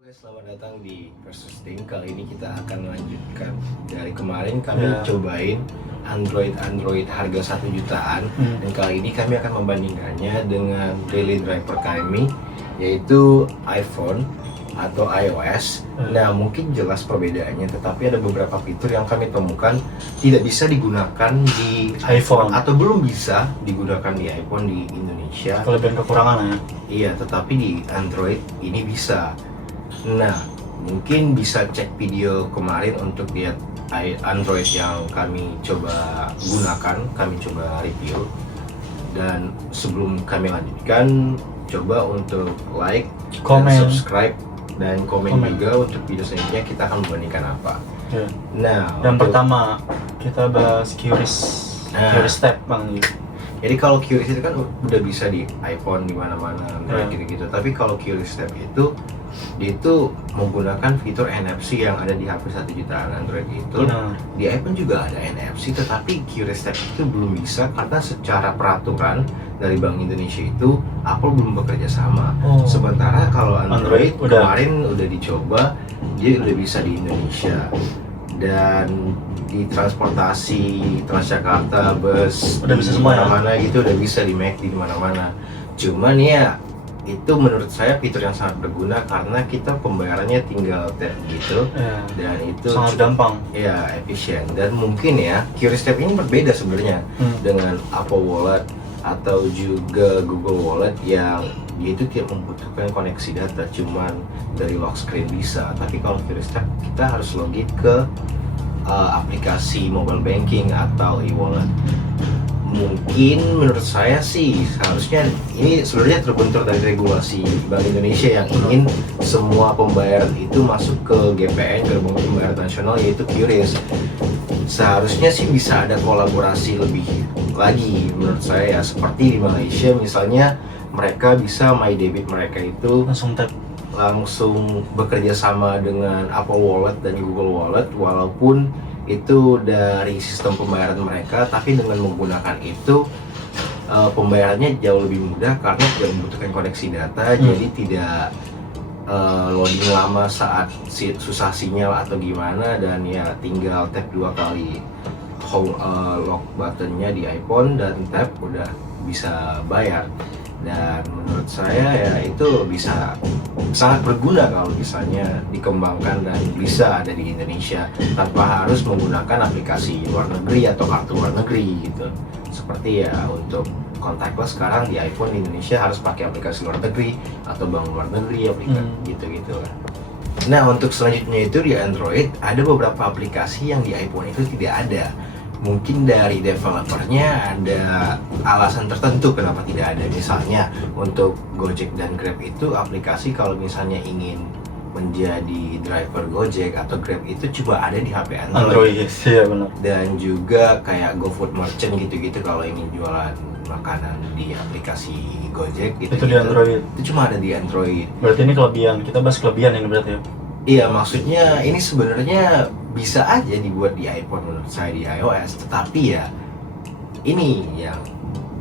Oke, selamat datang di Versus Think. Kali ini kita akan melanjutkan dari kemarin kami cobain Android harga 1 jutaan dan kali ini kami akan membandingkannya dengan daily driver kami, yaitu iPhone atau iOS. Nah, mungkin jelas perbedaannya, tetapi ada beberapa fitur yang kami temukan tidak bisa digunakan di iPhone atau belum bisa digunakan di iPhone di Indonesia. Kelebihan kekurangan ya. Iya, tetapi di Android ini bisa. Nah, mungkin bisa cek video kemarin untuk lihat Android yang kami coba gunakan, kami coba review. Dan sebelum kami lanjutkan, coba untuk like, Komen. dan subscribe, dan komen juga untuk video selanjutnya kita akan membandingkan apa. Ya. Nah, Yang pertama kita bahas QRIS Step Bang. Jadi kalau QRIS itu kan udah bisa di iPhone di mana-mana gitu-gitu. Tapi kalau QRIS Step itu dia itu menggunakan fitur NFC yang ada di HP 1 jutaan Android itu. Di iPhone juga ada NFC, tetapi QRIS Step itu belum bisa karena secara peraturan dari Bank Indonesia itu Apple belum bekerja sama. Sementara kalau Android kemarin udah dicoba, dia udah bisa di Indonesia. Dan di transportasi Transjakarta, bus, udah bisa semua mana gitu udah bisa di Mac di mana-mana. Cuman ya itu menurut saya fitur yang sangat berguna karena kita pembayarannya tinggal tap gitu dan itu sangat gampang, ya efisien. Dan mungkin ya QRIS Step ini berbeda sebenarnya dengan Apple Wallet atau juga Google Wallet yang dia itu tidak membutuhkan koneksi data, cuman dari lock screen bisa. Tapi kalau QRIS Step kita harus login ke aplikasi mobile banking atau e-wallet. Mungkin menurut saya sih seharusnya ini sebenarnya terbentur dari regulasi Bank Indonesia yang ingin semua pembayaran itu masuk ke GPN, Gerbong Pembayaran Nasional, yaitu QRIS. Seharusnya sih bisa ada kolaborasi lebih lagi menurut saya ya, seperti di Malaysia misalnya mereka bisa My Debit mereka itu langsung bekerja sama dengan Apple Wallet dan Google Wallet, walaupun itu dari sistem pembayaran mereka, tapi dengan menggunakan itu pembayarannya jauh lebih mudah karena tidak membutuhkan koneksi data, jadi tidak loading lama saat susah sinyal atau gimana, dan ya tinggal tap 2 kali home lock buttonnya di iPhone dan tap udah bisa bayar. Dan menurut saya ya itu bisa sangat berguna kalau misalnya dikembangkan dan bisa ada di Indonesia tanpa harus menggunakan aplikasi luar negeri atau kartu luar negeri gitu. Seperti ya untuk contactless sekarang di iPhone di Indonesia harus pakai aplikasi luar negeri atau bank luar negeri gitu-gitu lah. Nah, untuk selanjutnya itu di Android ada beberapa aplikasi yang di iPhone itu tidak ada. Mungkin dari developernya ada alasan tertentu kenapa tidak ada. Misalnya untuk Gojek dan Grab itu aplikasi kalau misalnya ingin menjadi driver Gojek atau Grab itu cuma ada di HP Android. Iya benar. Dan juga kayak GoFood Merchant gitu-gitu kalau ingin jualan makanan di aplikasi Gojek gitu. Itu di Android. Itu cuma ada di Android. Berarti ini kelebihan. Kita bahas kelebihan ini berarti ya. Iya, maksudnya ini sebenarnya bisa aja dibuat di iPhone menurut saya di iOS, tetapi ya ini yang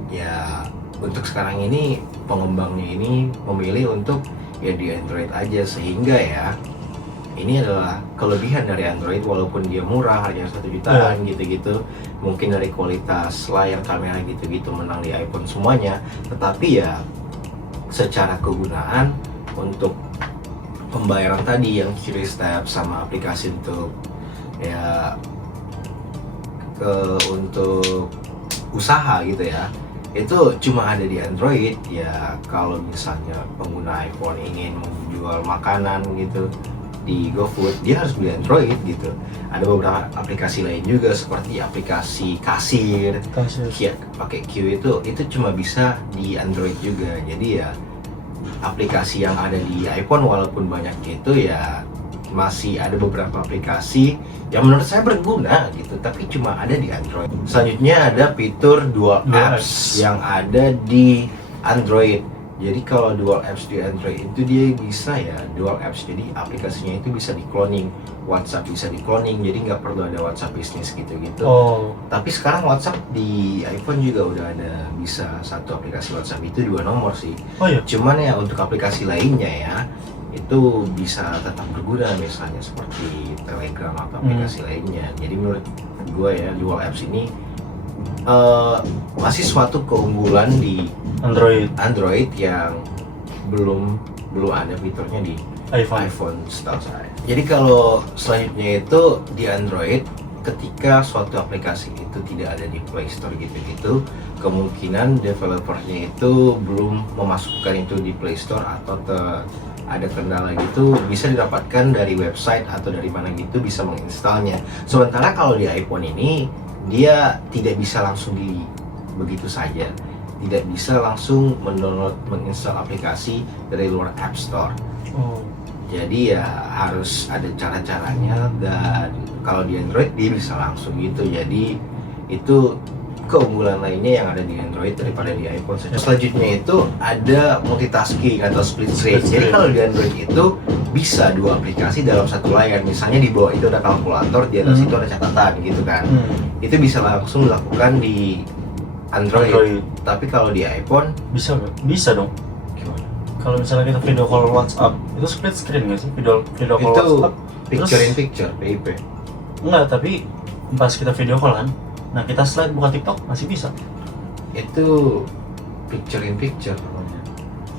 ya untuk sekarang ini pengembangnya ini memilih untuk ya di Android aja, sehingga ya ini adalah kelebihan dari Android walaupun dia murah harganya 1 jutaan gitu-gitu, mungkin dari kualitas layar kamera gitu-gitu menang di iPhone semuanya, tetapi ya secara kegunaan untuk pembayaran tadi yang QRIS Step sama aplikasi untuk ya untuk usaha gitu ya, itu cuma ada di Android. Ya kalau misalnya pengguna iPhone ingin menjual makanan gitu di GoFood, dia harus beli Android gitu. Ada beberapa aplikasi lain juga seperti aplikasi kasir. Pakai Q itu cuma bisa di Android juga. Jadi ya aplikasi yang ada di iPhone walaupun banyak gitu ya masih ada beberapa aplikasi yang menurut saya berguna gitu, tapi cuma ada di Android. Selanjutnya ada fitur dual apps yang ada di Android. Jadi kalau dual apps di Android itu dia bisa ya dual apps, jadi aplikasinya itu bisa di cloning. WhatsApp bisa di cloning, jadi nggak perlu ada WhatsApp bisnis gitu-gitu. Tapi sekarang WhatsApp di iPhone juga udah ada, bisa satu aplikasi WhatsApp itu 2 nomor sih. Cuman ya untuk aplikasi lainnya ya itu bisa tetap berguna, misalnya seperti Telegram atau aplikasi lainnya. Jadi menurut gue ya, Dual Apps ini masih suatu keunggulan di Android yang belum ada fiturnya di iPhone setahu saya. Jadi kalau selanjutnya itu di Android, ketika suatu aplikasi itu tidak ada di Play Store gitu-gitu, kemungkinan developernya itu belum memasukkan itu di Play Store atau ada kendala gitu, bisa didapatkan dari website atau dari mana gitu bisa menginstalnya. Sementara kalau di iPhone ini dia tidak bisa langsung begitu saja, tidak bisa langsung mendownload, menginstal aplikasi dari luar App Store. Jadi ya harus ada cara-caranya, dan kalau di Android dia bisa langsung gitu. Jadi itu keunggulan lainnya yang ada di Android daripada di iPhone. Selanjutnya itu ada multitasking atau split screen. Jadi kalau di Android itu bisa dua aplikasi dalam satu layar. Misalnya di bawah itu ada kalkulator, di atas itu ada catatan gitu kan. Itu bisa langsung dilakukan di Android. Tapi kalau di iPhone bisa nggak? Bisa dong. Gimana? Kalau misalnya kita video call WhatsApp, itu split screen nggak sih? Video call itu WhatsApp. picture in picture, PIP. Enggak, tapi pas kita video call kan, nah kita slide buka TikTok masih bisa. Itu picture in picture namanya.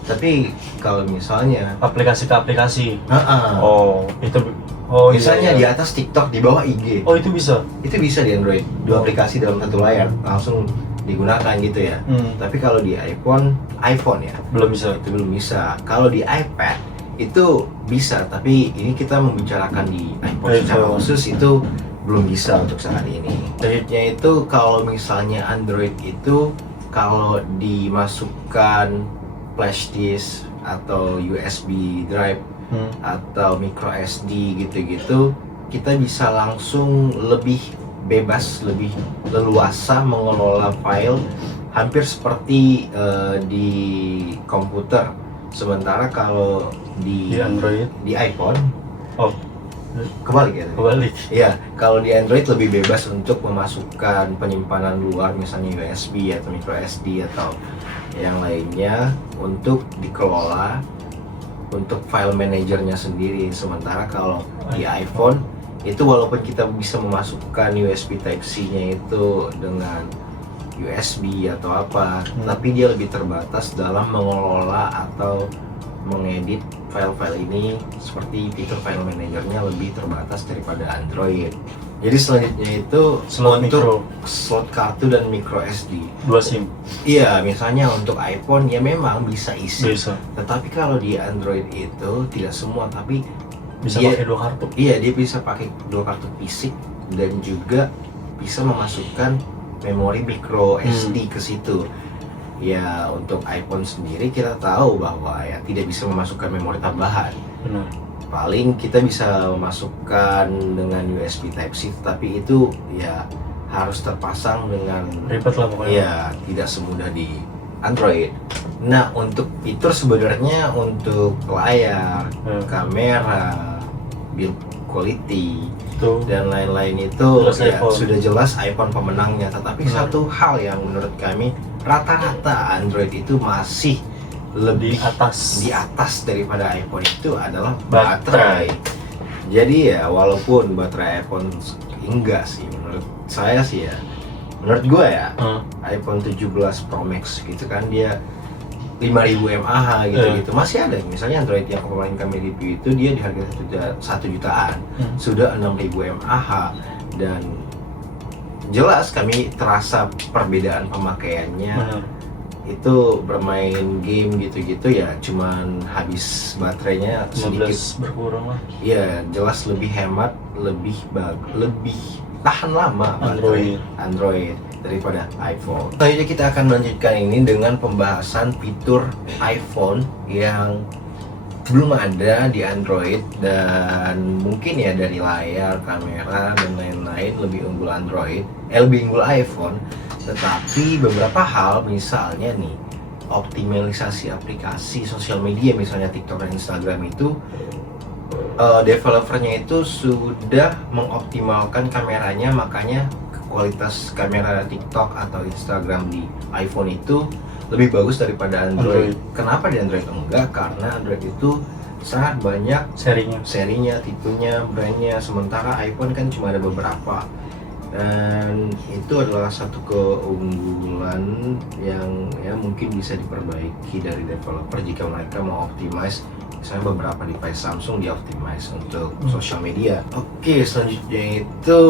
Tapi kalau misalnya Aplikasi ke aplikasi. Itu. Misalnya di iya. atas TikTok, di bawah IG. Itu bisa. Itu bisa di Android. Dua aplikasi dalam satu layar langsung digunakan gitu ya. Tapi kalau di iPhone ya Belum bisa. itu belum bisa. Kalau di iPad itu bisa, tapi ini kita membicarakan di iPhone secara khusus, itu belum bisa untuk saat ini. Selanjutnya itu kalau misalnya Android itu kalau dimasukkan flash disk atau USB drive atau micro SD gitu-gitu, kita bisa langsung lebih bebas, lebih leluasa mengelola file, hampir seperti di komputer. Sementara kalau di Android, di iPhone kebalik ya? Kebalik. Iya, kalau di Android lebih bebas untuk memasukkan penyimpanan luar, misalnya USB atau micro SD atau yang lainnya, untuk dikelola untuk file manajernya sendiri. Sementara kalau di iPhone itu walaupun kita bisa memasukkan USB Type-C-nya itu dengan USB atau apa, tapi dia lebih terbatas dalam mengelola atau mengedit file-file ini, seperti fitur file manajernya lebih terbatas daripada Android. Jadi selanjutnya itu untuk slot kartu dan micro SD. 2 SIM. Iya, misalnya untuk iPhone ya memang bisa isi. Bisa. Tetapi kalau di Android itu tidak semua, tapi Bisa pakai 2 kartu. Iya, dia bisa pakai 2 kartu fisik dan juga bisa memasukkan memori micro SD ke situ. Ya, untuk iPhone sendiri kita tahu bahwa ya tidak bisa memasukkan memori tambahan. Benar. Paling kita bisa memasukkan dengan USB Type-C, tapi itu ya harus terpasang dengan ribet lah pokoknya. Ya, tidak semudah di Android. Nah, untuk fitur sebenarnya untuk layar, kamera, build quality dan lain-lain itu ya sudah jelas iPhone pemenangnya. Tetapi satu hal yang menurut kami, rata-rata Android itu masih lebih di atas daripada iPhone itu adalah baterai. Jadi ya walaupun baterai iPhone enggak sih, menurut saya sih ya, menurut gue ya, iPhone 17 Pro Max gitu kan dia 5.000 mAh gitu-gitu masih ada. Misalnya Android yang kemarin kami review itu dia di harga 1 jutaan, sudah 6.000 mAh, dan jelas kami terasa perbedaan pemakaiannya. Itu bermain game gitu-gitu ya cuman habis baterainya sedikit berkurang lah. Iya, jelas lebih hemat, lebih tahan lama Android daripada iPhone. Selanjutnya kita akan melanjutkan ini dengan pembahasan fitur iPhone yang belum ada di Android, dan mungkin ya dari layar, kamera dan lain-lain lebih unggul Android, lebih unggul iPhone. Tetapi beberapa hal, misalnya nih optimalisasi aplikasi sosial media, misalnya TikTok dan Instagram itu developernya itu sudah mengoptimalkan kameranya, makanya kualitas kamera TikTok atau Instagram di iPhone itu lebih bagus daripada Android. Kenapa di Android enggak? Karena Android itu sangat banyak serinya. tipenya, brandnya. Sementara iPhone kan cuma ada beberapa, dan itu adalah satu keunggulan yang ya mungkin bisa diperbaiki dari developer jika mereka mau optimize. Misalnya beberapa device Samsung di optimize untuk sosial media. Oke, selanjutnya itu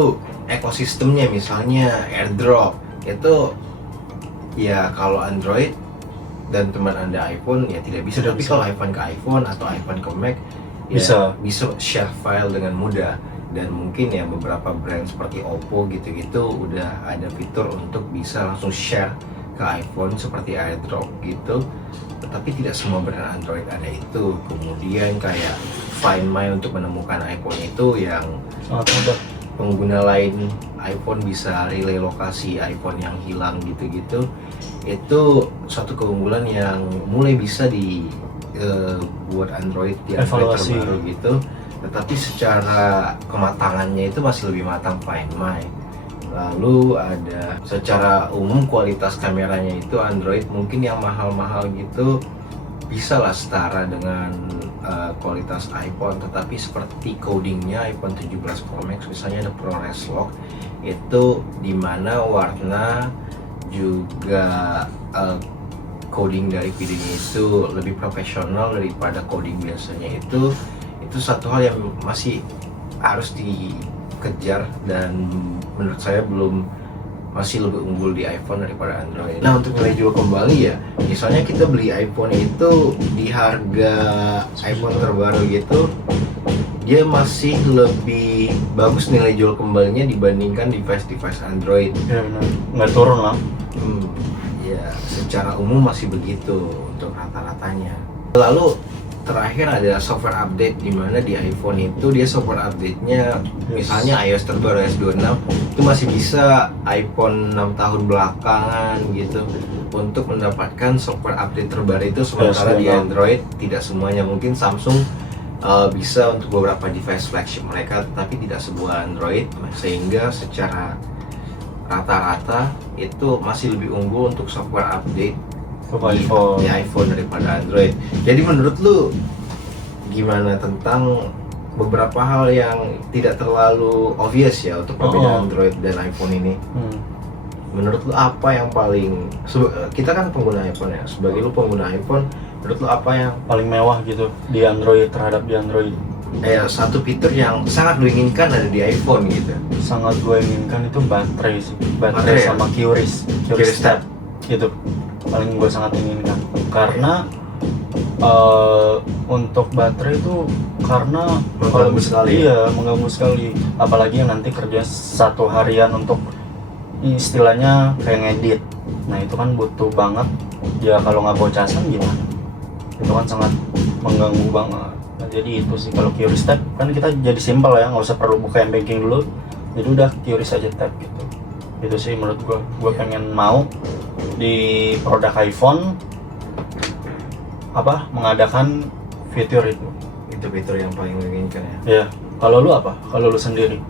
ekosistemnya, misalnya AirDrop. Itu ya kalau Android dan teman Anda iPhone ya tidak bisa. Tapi kalau iPhone ke iPhone atau iPhone ke Mac ya bisa share file dengan mudah. Dan mungkin ya beberapa brand seperti Oppo gitu-gitu udah ada fitur untuk bisa langsung share ke iPhone seperti AirDrop gitu. Tetapi tidak semua brand Android ada itu. Kemudian kayak Find My untuk menemukan iPhone itu yang sangat mudah. Pengguna lain iPhone bisa relay lokasi iPhone yang hilang gitu-gitu. Itu suatu keunggulan yang mulai bisa buat Android di Android terbaru gitu. Tetapi secara kematangannya itu masih lebih matang Find My. Lalu ada secara umum kualitas kameranya itu Android mungkin yang mahal-mahal gitu bisa lah setara dengan kualitas iPhone, tetapi seperti codingnya iPhone 17 Pro Max misalnya ada ProRes Lock, itu dimana warna juga coding dari videonya itu lebih profesional daripada coding biasanya. Itu satu hal yang masih harus dikejar dan menurut saya masih lebih unggul di iPhone daripada Android. Nah, untuk nilai jual kembali ya, misalnya kita beli iPhone itu di harga iPhone terbaru gitu, dia masih lebih bagus nilai jual kembalinya dibandingkan device Android. Ya benar, nggak turun lah. Ya, secara umum masih begitu untuk rata-ratanya. Lalu terakhir ada software update, di mana di iPhone itu dia software update-nya misalnya iOS terbaru iOS 26 itu masih bisa iPhone 6 tahun belakangan gitu untuk mendapatkan software update terbaru itu, sementara di Android tidak semuanya. Mungkin Samsung bisa untuk beberapa device flagship mereka, tetapi tidak sebuah Android, sehingga secara rata-rata itu masih lebih unggul untuk software update di iPhone daripada Android. Jadi menurut lu gimana tentang beberapa hal yang tidak terlalu obvious ya untuk perbedaan Android dan iPhone ini? Menurut lu apa yang paling, kita kan pengguna iPhone ya, sebagai lu pengguna iPhone, menurut lu apa yang paling mewah gitu di Android terhadap di Android? Satu fitur yang sangat lu inginkan ada di iPhone gitu. Sangat gue inginkan itu baterai sih, baterai sama QRIS Step gitu. Paling gue sangat inginkan karena untuk baterai itu karena mengganggu sekali. Iya, mengganggu sekali, apalagi yang nanti kerja satu harian untuk istilahnya kayak ngedit. Nah itu kan butuh banget ya, kalau nggak bawa casan gimana, itu kan sangat mengganggu banget. Nah, jadi itu sih kalau QRIS Step kan kita jadi simpel ya, nggak usah perlu buka banking dulu, jadi udah QRIS aja tap gitu. Itu sih menurut gue pengen mau di produk iPhone mengadakan fitur itu fitur yang paling menginginkan ya. Ya, kalau lu apa? Kalau lu sendiri?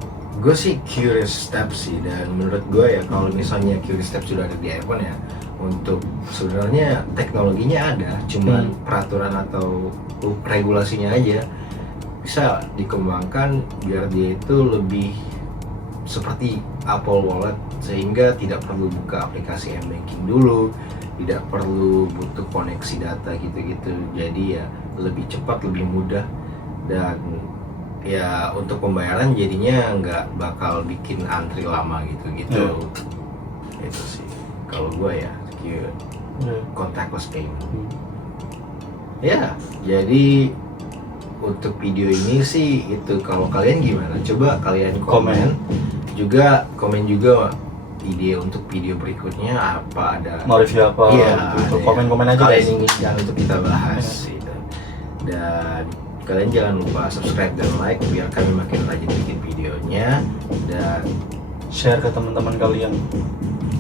Gue sih QRIS Step sih, dan menurut gue ya kalau misalnya QRIS Step sudah ada di iPhone ya, untuk sebenarnya teknologinya ada, cuman peraturan atau regulasinya aja bisa dikembangkan biar dia itu lebih seperti Apple Wallet, sehingga tidak perlu buka aplikasi m-banking dulu, tidak perlu butuh koneksi data gitu-gitu. Jadi ya lebih cepat, lebih mudah, dan ya untuk pembayaran jadinya nggak bakal bikin antri lama gitu-gitu. Itu sih kalau gue ya, contactless payment. Ya, jadi untuk video ini sih itu. Kalau kalian gimana? Coba kalian komen juga ide untuk video berikutnya apa, ada mau review apa gitu. Komen aja kalian inginkan untuk kita bahas gitu. Dan kalian jangan lupa subscribe dan like biar kami makin rajin bikin videonya, dan share ke teman-teman kalian.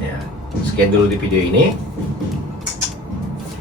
Ya, sekian dulu di video ini.